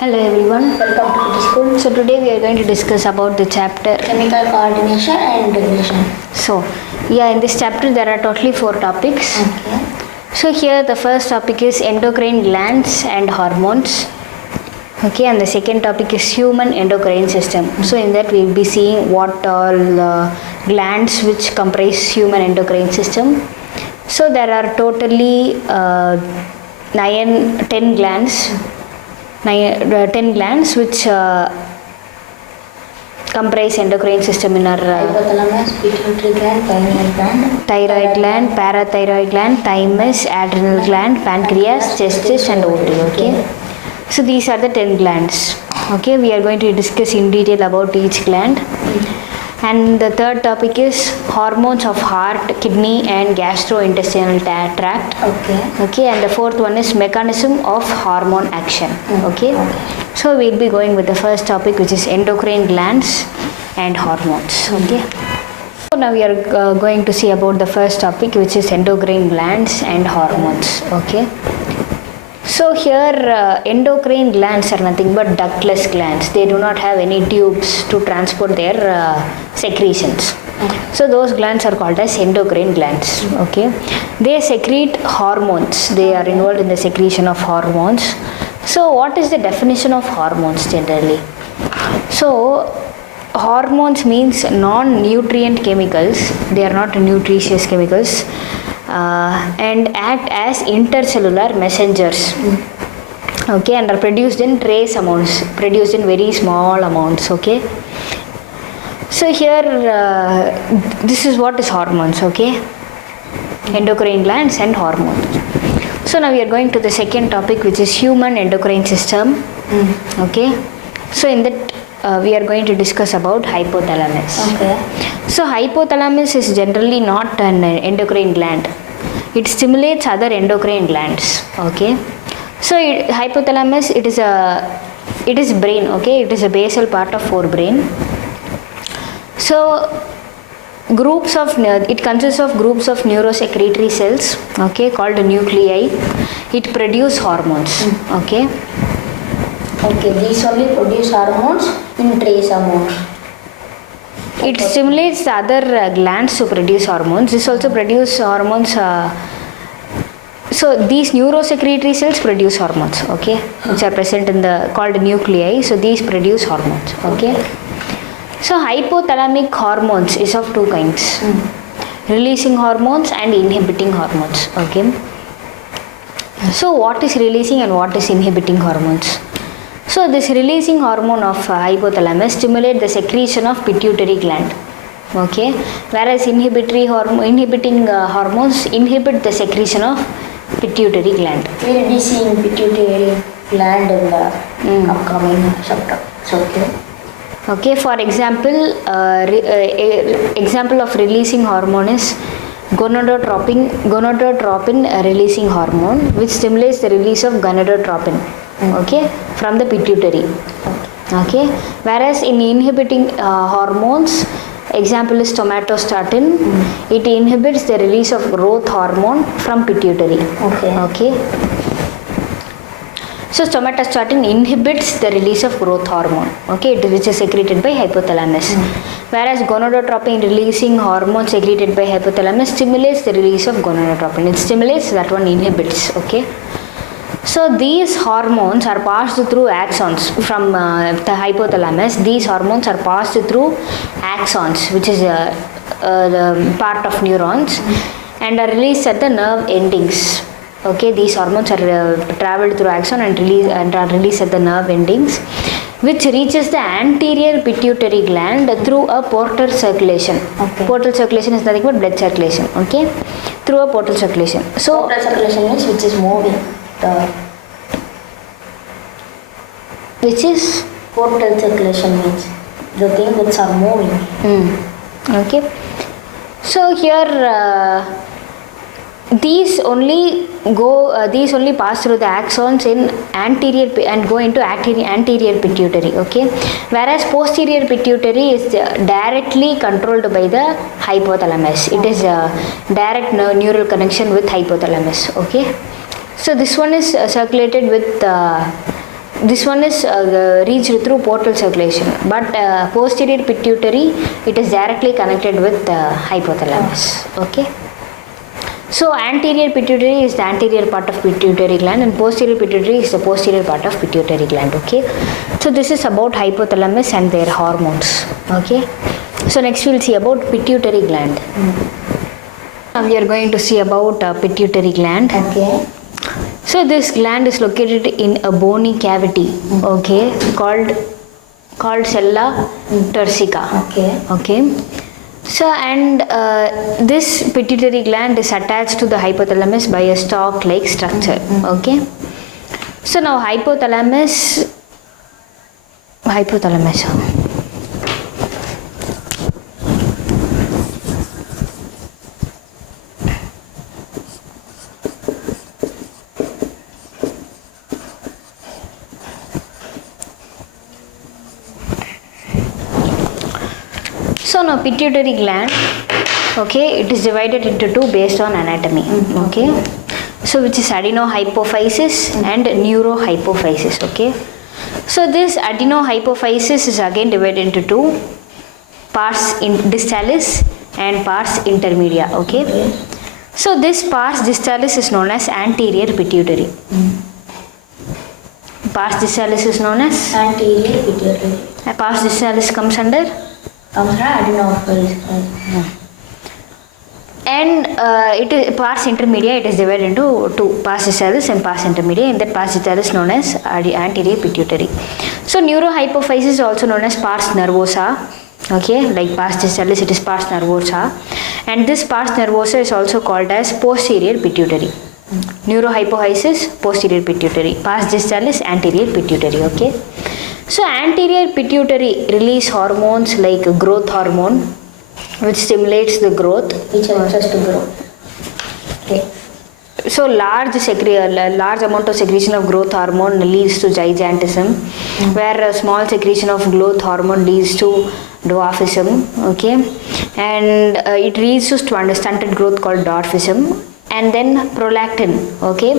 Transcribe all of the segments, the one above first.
Hello everyone. Welcome to the school. So today we are going to discuss about the chapter Chemical coordination and regulation. So in this chapter there are totally 4 topics. Okay. So here the first topic is endocrine glands and hormones. Okay, and the second topic is human endocrine system. So in that we will be seeing what all glands which comprise human endocrine system. So there are totally 10 glands. 10 glands which comprise endocrine system in our Hypothalamus, pituitary gland, pineal gland, thyroid gland, parathyroid gland, thymus, adrenal gland, pancreas, testis and ovary. Okay. So these are the 10 glands. Okay, we are going to discuss in detail about each gland. And the third topic is hormones of heart, kidney and gastrointestinal tract. Okay, and the fourth one is mechanism of hormone action. Okay. So we'll be going with the first topic, which is endocrine glands and hormones. Okay. So now we are going to see about the first topic, which is endocrine glands and hormones. Okay. So here endocrine glands are nothing but ductless glands. They do not have any tubes to transport their secretions. So those glands are called as endocrine glands. Okay. They secrete hormones. They are involved in the secretion of hormones. So what is the definition of hormones generally? So hormones means non-nutrient chemicals. They are not nutritious chemicals. And act as intercellular messengers. Okay, and are produced in trace amounts, produced in very small amounts. Okay. So here this is what is hormones. Okay, endocrine glands and hormones. So now we are going to the second topic, which is human endocrine system. Okay. So in that we are going to discuss about hypothalamus. Okay. So hypothalamus is generally not an endocrine gland. It stimulates other endocrine glands. Okay. So hypothalamus, it is brain. Okay, it is a basal part of forebrain. So it consists of groups of neurosecretory cells. Okay, called nuclei. It produces hormones. Okay. Okay, these only produce hormones in trace amounts. It stimulates the other glands to produce hormones. This also produces hormones. So these neurosecretory cells produce hormones. Okay, which are present in the called nuclei. So these produce hormones. Okay. So hypothalamic hormones is of 2 kinds: releasing hormones and inhibiting hormones. Okay. So what is releasing and what is inhibiting hormones? So this releasing hormone of hypothalamus stimulates the secretion of pituitary gland. Okay, whereas inhibiting hormones inhibit the secretion of pituitary gland. We will be seeing pituitary gland in the upcoming chapter. Okay. Okay, for example, example of releasing hormone is gonadotropin releasing hormone, which stimulates the release of gonadotropin. Okay, from the pituitary. Okay, whereas in inhibiting hormones, example is somatostatin. It inhibits the release of growth hormone from pituitary. Okay. So somatostatin inhibits the release of growth hormone. Okay, which is secreted by hypothalamus. Whereas gonadotropin releasing hormone secreted by hypothalamus stimulates the release of gonadotropin. It stimulates, that one inhibits. Okay. So these hormones are passed through axons from the hypothalamus. These hormones are passed through axons, which is the part of neurons, and are released at the nerve endings. Okay, these hormones are traveled through axon and are released at the nerve endings, which reaches the anterior pituitary gland through a portal circulation. Okay. Portal circulation is nothing but blood circulation. Okay, through a portal circulation. So portal circulation means which is moving. Which is portal circulation means the thing which are moving. Okay. So here these only pass through the axons in anterior and go into anterior pituitary. Okay, whereas posterior pituitary is directly controlled by the hypothalamus. It is a direct neural connection with hypothalamus. Okay. So this one is circulated with this one is reached through portal circulation, but posterior pituitary, it is directly connected with hypothalamus. Okay. So anterior pituitary is the anterior part of pituitary gland, and posterior pituitary is the posterior part of pituitary gland. Okay. So this is about hypothalamus and their hormones. Okay. So next we will see about pituitary gland. Now we are going to see about pituitary gland. Okay. So this gland is located in a bony cavity, okay, called sella turcica. Okay. Okay. So and this pituitary gland is attached to the hypothalamus by a stalk-like structure. Okay. So now hypothalamus. So now pituitary gland, okay, it is divided into two based on anatomy. Okay. So which is adenohypophysis and neurohypophysis. Okay. So this adenohypophysis is again divided into two, pars distalis and pars intermedia. Okay. So this pars distalis is known as anterior pituitary. Pars distalis is known as Anterior pituitary. Pars distalis comes under Adenohypophysis. and it is pars intermedia. It is divided into two, pars distalis and pars intermedia, and that pars distalis is known as anterior pituitary. So neurohypophysis is also known as pars nervosa. Okay, like pars distalis, it is pars nervosa, and this pars nervosa is also called as posterior pituitary. Neurohypophysis, posterior pituitary. Pars distalis, anterior pituitary. Okay. So anterior pituitary release hormones like growth hormone, which stimulates the growth. Which helps us to grow. Okay. So large amount of secretion of growth hormone leads to gigantism, where a small secretion of growth hormone leads to dwarfism. Okay, and it leads to stunted growth called dwarfism. And then prolactin. Okay,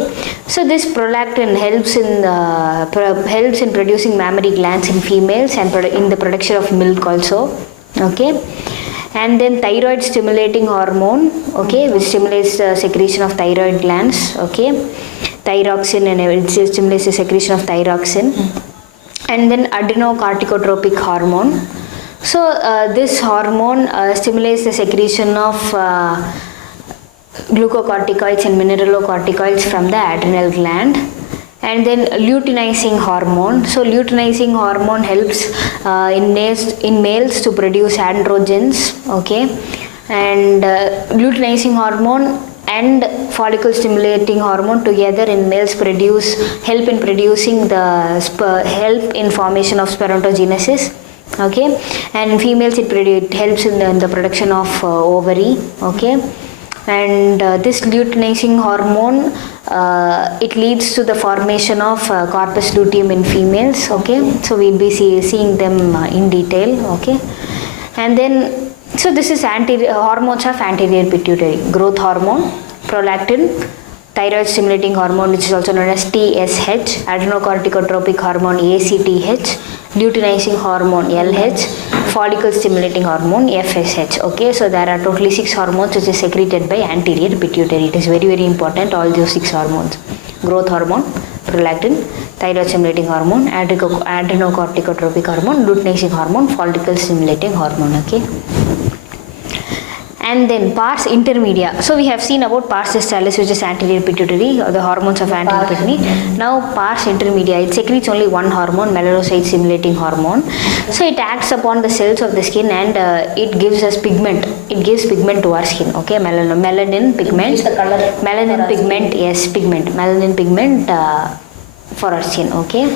so this prolactin helps in producing mammary glands in females and in the production of milk also. Okay, and then thyroid stimulating hormone. Okay, which stimulates the secretion of thyroid glands. Okay, thyroxine, and it stimulates the secretion of thyroxine. And then adrenocorticotropic hormone. So this hormone stimulates the secretion of glucocorticoids and mineralocorticoids from the adrenal gland. And then luteinizing hormone. So luteinizing hormone helps in males to produce androgens. Okay, and luteinizing hormone and follicle stimulating hormone together in males help in formation of spermatogenesis. Okay, and in females it helps in the production of ovary. Okay. And this luteinizing hormone, it leads to the formation of corpus luteum in females. Okay, so we'll be seeing them in detail. Okay, and then so this is hormones of anterior pituitary: growth hormone, prolactin, thyroid stimulating hormone, which is also known as TSH, adrenocorticotropic hormone ACTH, luteinizing hormone LH, follicle stimulating hormone FSH. Okay, so there are totally 6 hormones which is secreted by anterior pituitary. It is very, very important, all those 6 hormones: growth hormone, prolactin, thyroid stimulating hormone, adrenocorticotropic hormone, luteinizing hormone, follicle stimulating hormone. Okay. And then pars intermedia. So we have seen about pars distalis, which is anterior pituitary, or the hormones of anterior pituitary. Now pars intermedia, it secretes only one hormone, melanocyte stimulating hormone. So it acts upon the cells of the skin, and it gives us pigment. It gives pigment to our skin. Okay, melanin pigment. It's the color. Melanin pigment, yes, pigment. Melanin pigment for our skin. Okay.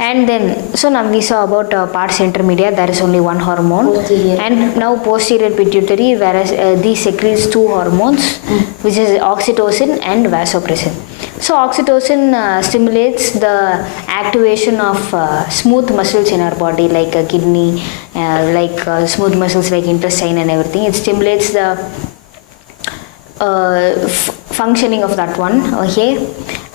And then, so now we saw about pars intermedia, there is only one hormone. Posterior. And now posterior pituitary, whereas these secretes 2 hormones, which is oxytocin and vasopressin. So oxytocin stimulates the activation of smooth muscles in our body, like a kidney, smooth muscles like intestine and everything. It stimulates the functioning of that one. Okay.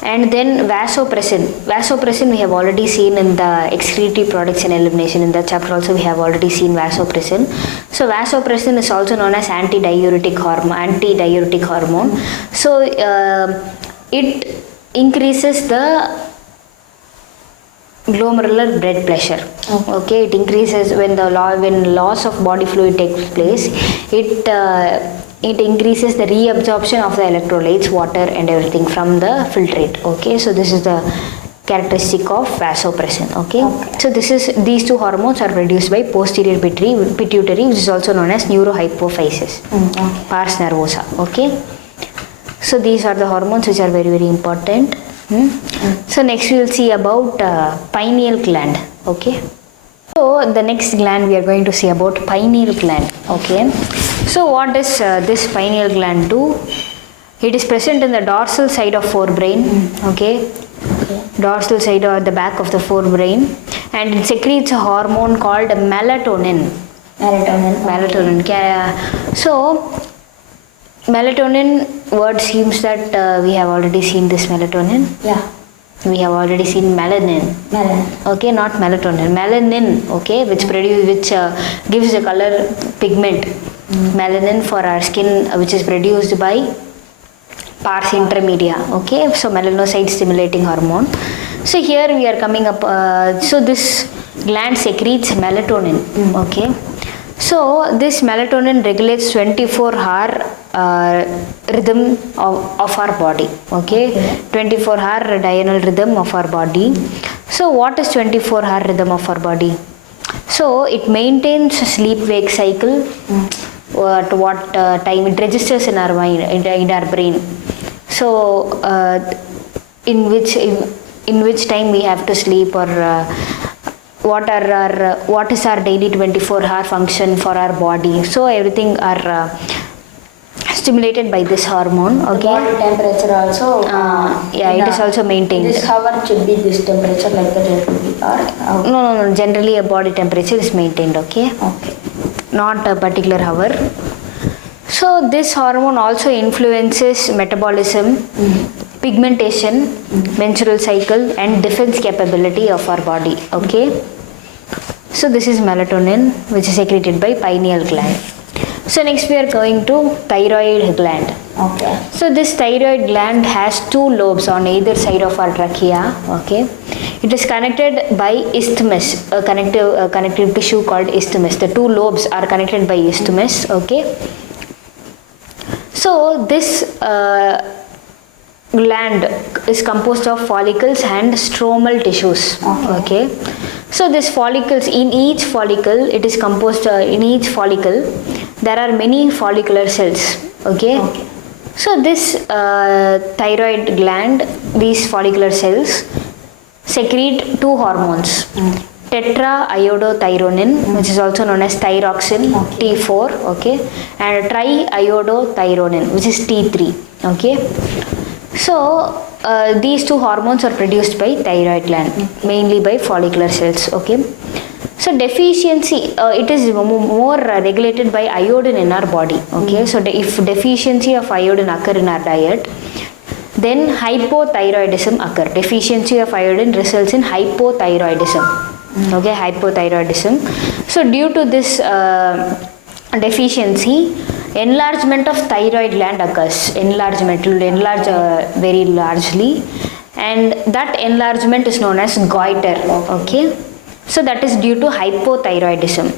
And then vasopressin. Vasopressin we have already seen in the excretory products and elimination. In the chapter also we have already seen vasopressin. So vasopressin is also known as antidiuretic hormone. So it increases the glomerular blood pressure. Okay, it increases when loss of body fluid takes place. It increases the reabsorption of the electrolytes, water and everything from the filtrate. Okay, so this is the characteristic of vasopressin. Okay, so these two hormones are produced by posterior pituitary, which is also known as neurohypophysis, pars nervosa. Okay, so these are the hormones which are very, very important. So next we will see about pineal gland. Okay, so the next gland we are going to see about pineal gland. Okay, so what does this pineal gland do? It is present in the dorsal side of forebrain. Okay, dorsal side or the back of the forebrain, and it secretes a hormone called melatonin. So melatonin word seems that we have already seen this melatonin. Yeah. We have already seen melanin. Okay, not melatonin. Melanin. Okay, which gives a color pigment. Melanin for our skin, which is produced by pars intermedia. Okay, so melanocyte stimulating hormone. So here we are coming up. So this gland secretes melatonin. Okay. So this melatonin regulates 24-hour rhythm of our body. Okay, 24-hour diurnal rhythm of our body. So what is 24-hour rhythm of our body? So it maintains sleep-wake cycle. At what time it registers in our mind, in our brain. So in which time we have to sleep, or what is our daily 24-hour function for our body. So everything are stimulated by this hormone. Okay. The body temperature also. It is also maintained. This hour should be this temperature like that it will be, or no. Generally a body temperature is maintained. Okay. Not a particular hour. So this hormone also influences metabolism, pigmentation, menstrual cycle, and defense capability of our body. Okay. So this is melatonin, which is secreted by pineal gland. So next we are going to thyroid gland. Okay. So this thyroid gland has two lobes on either side of our trachea. Okay. It is connected by isthmus, a connective tissue called isthmus. The two lobes are connected by isthmus. Okay. So this gland is composed of follicles and stromal tissues. Okay. So this follicles, in each follicle, it is composed, in each follicle, there are many follicular cells. Okay. So this thyroid gland, these follicular cells secrete two hormones. Tetraiodothyronin, which is also known as thyroxine, T4, okay, and triiodothyronin, which is T3, okay. So these two hormones are produced by thyroid gland, mainly by follicular cells, okay. So deficiency, it is more regulated by iodine in our body, okay. So if deficiency of iodine occur in our diet, then hypothyroidism occur. Deficiency of iodine results in hypothyroidism. Okay, hypothyroidism. So due to this deficiency, enlargement of thyroid gland occurs. Enlargement will enlarge very largely, and that enlargement is known as goiter. Okay, so that is due to hypothyroidism.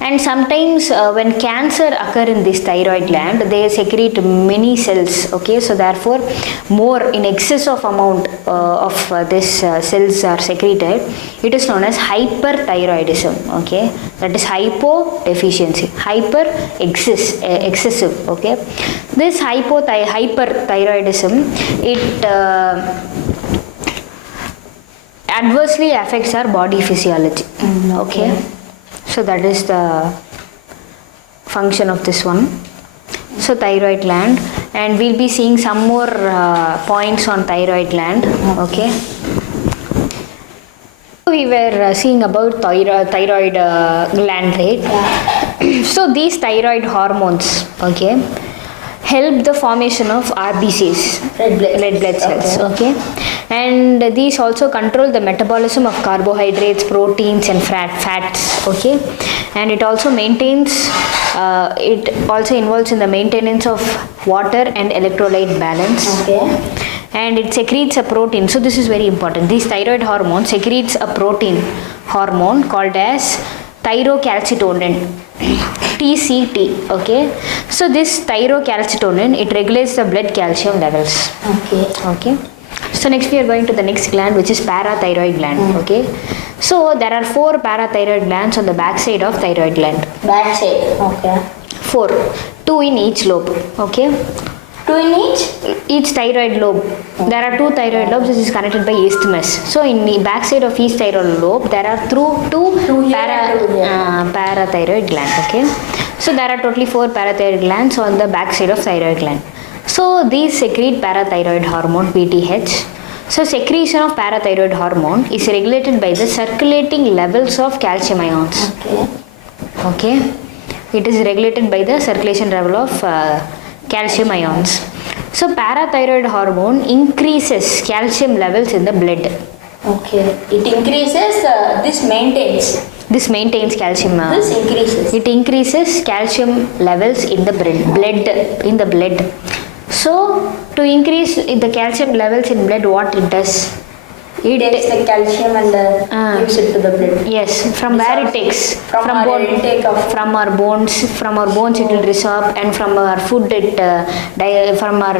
And sometimes when cancer occur in this thyroid gland, they secrete many cells. Okay, so therefore more in excess of amount of this cells are secreted. It is known as hyperthyroidism. Okay, that is hypo deficiency, hyper excessive. Okay, this hyperthyroidism, it adversely affects our body physiology. Okay. So that is the function of this one. So thyroid gland, and we'll be seeing some more points on thyroid gland. Okay. We were seeing about thyroid gland, right? So these thyroid hormones, okay, help the formation of RBCs, Red blood cells. Okay. And these also control the metabolism of carbohydrates, proteins, and fats. Okay. And it also maintains. It also involves in the maintenance of water and electrolyte balance. Okay. And it secretes a protein. So this is very important. This thyroid hormone secretes a protein hormone called as thyrocalcitonin, TCT. Okay. So this thyrocalcitonin, it regulates the blood calcium levels. Okay. Okay. So next we are going to the next gland, which is parathyroid gland. Okay. So there are 4 parathyroid glands on the back side of thyroid gland. Back side. Okay. 4, 2 in each lobe. Okay. 2 in Each thyroid lobe. There are 2 thyroid lobes. This is connected by isthmus. So in the back side of each thyroid lobe, there are two parathyroid gland. Okay. So there are totally 4 parathyroid glands on the back side of thyroid gland. So these secrete parathyroid hormone PTH. So secretion of parathyroid hormone is regulated by the circulating levels of calcium ions. Okay. Okay. It is regulated by the circulation level of calcium ions. So parathyroid hormone increases calcium levels in the blood. Okay. It increases. This maintains. This maintains calcium. This increases. It increases calcium levels in the blood. So to increase the calcium levels in blood, what it does? It takes the calcium and gives it to the blood. Yes, from where it takes? From our intake of from our bones. From our bones it will resorb, and from our food it from our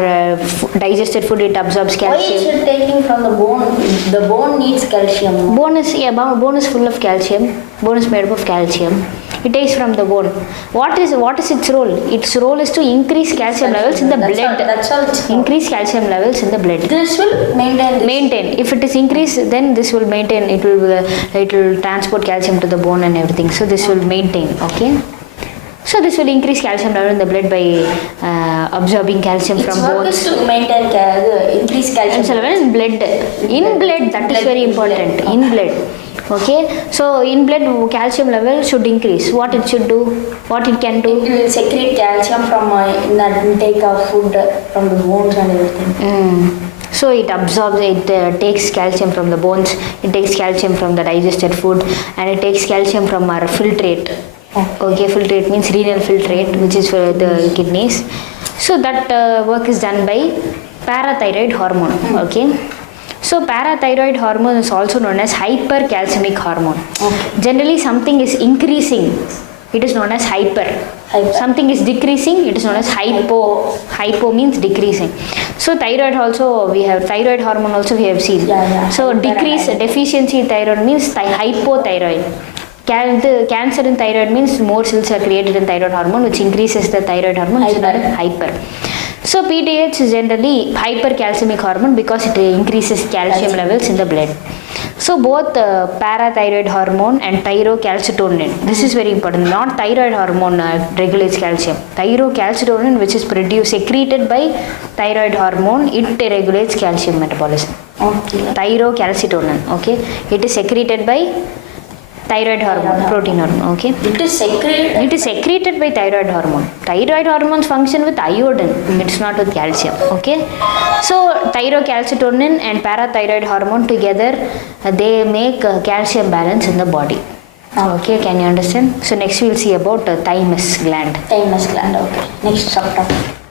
digested food it absorbs calcium. Why is it taking from the bone? The bone needs calcium. Bone is full of calcium. Bone is made up of calcium. It takes from the bone. What is its role? Its role is to increase calcium levels in the blood. That's all. Increase calcium levels in the blood. This will maintain this. Maintain. If it is increased, then this will maintain. It will transport calcium to the bone and everything. So this will maintain. Okay. So this will increase calcium level in the blood by absorbing calcium from bones. Its work is to maintain increase calcium level in blood. In blood, that is very important. In blood. Okay, so in blood calcium level should increase. What it should do? What it can do? It will secrete calcium from intake of food from the bones and everything. So it absorbs, it takes calcium from the bones, it takes calcium from the digested food, and it takes calcium from our filtrate. Okay, filtrate means renal filtrate, which is for the kidneys. So that work is done by parathyroid hormone. Okay. So parathyroid hormone is also known as hypercalcemic hormone. Okay. Generally something is increasing, it is known as hyper. Something is decreasing, it is known as hypo. Hypo means decreasing. So thyroid also, we have thyroid hormone also we have seen. So decrease, deficiency in thyroid means hypothyroid. The cancer in thyroid means more cells are created in thyroid hormone, which increases the thyroid hormone, which is known as hyper. So PTH is generally hypercalcemic hormone because it increases calcium levels in the blood. So both parathyroid hormone and thyrocalcitonin, this is very important. Not thyroid hormone regulates calcium. Thyrocalcitonin, which is secreted by thyroid hormone, it regulates calcium metabolism. Okay. Thyrocalcitonin, okay, it is secreted by thyroid hormone, protein hormone. Okay. It is secreted. It is secreted by thyroid hormone. Thyroid hormones function with iodine. It's not with calcium. Okay. So thyrocalcitonin and parathyroid hormone together, they make calcium balance in the body. Okay. Can you understand? So next we will see about thymus gland. Thymus gland. Okay. Next chapter.